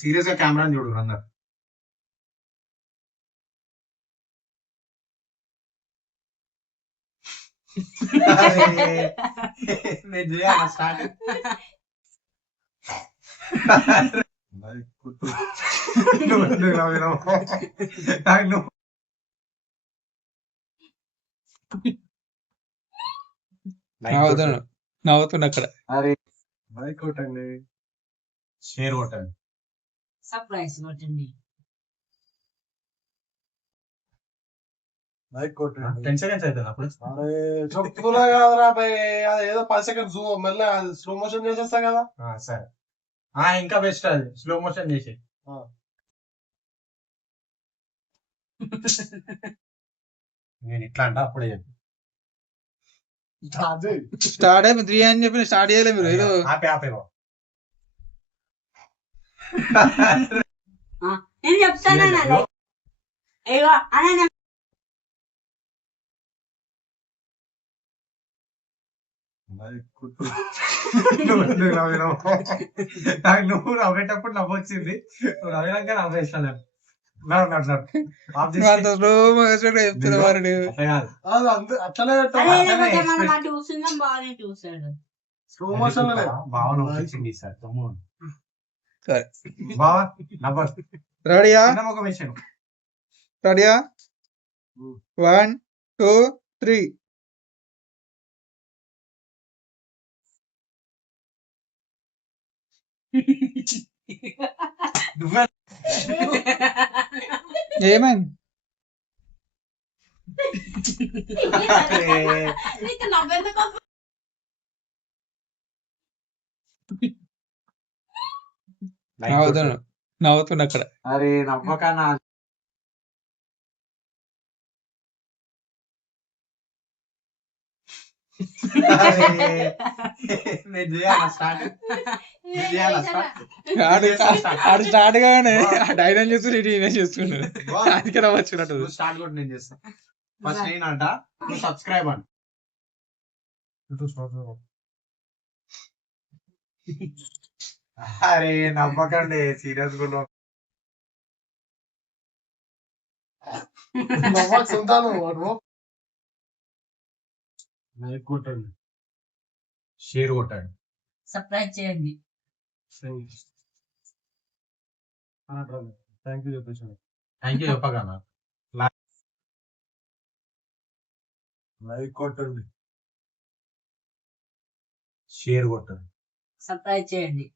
Serious గా కెమెరాని చూడు అందరు. నేను చేయాలి స్టార్ట్. నవ్వుతున్నా అక్కడ. అరే లైక్ కొట్టండి, షేర్ కొట్టండి, సర్ప్రైజ్ కొట్టండి. లైక్ కొట్టండి. 10 seconds అవుతుంది అప్పుడు. అరే చెప్తున్నా కదరా భయ్, అది ఏదో 10 seconds మళ్ళీ స్లో మోషన్ చేసేస్తా కదా. సరే ఇంకా బెస్ట్ అది స్లో మోషన్ చేసి. నేను ఇట్లా అంట అప్పుడే చెప్పి స్టార్ట్ అయిపోయి 3 అని చెప్పి స్టార్ట్ చేయలేదు మీరు. ఏదో ఆపే ఆపే నేను చెప్తాను నువ్వు నవ్వేటప్పుడు నవ్వొచ్చింది, నువ్వు నవ్వినాక నవ్వేస్తాను. చూసాడు స్లో మోషన్ బాగా రెడీయా? ఒక విషయం. రెడీయా? 1 2 3. ఏమైంది? నవ్వుతున్నా అక్కడ. అరే నవ్వకన్నా స్టార్ట్ గానే డైలాగ్ చూస్తూ నేనే చేస్తున్నాను. అందుకే నవ్వొచ్చినట్టు. స్టార్ట్ కూడా నేను చేస్తాను. ఫస్ట్ నేనంట, నువ్వు సబ్స్క్రైబ్ అంట. అరే నమ్మకండి, సీరియస్ గా లైక్ కొట్టండి, షేర్ కొట్టండి, సబ్స్క్రైబ్ చేయండి. థ్యాంక్ యూ చెప్పేసాను. థ్యాంక్ యూ చెప్పగా లైక్ కొట్టండి, షేర్ కొట్టండి, సబ్స్క్రైబ్ చేయండి.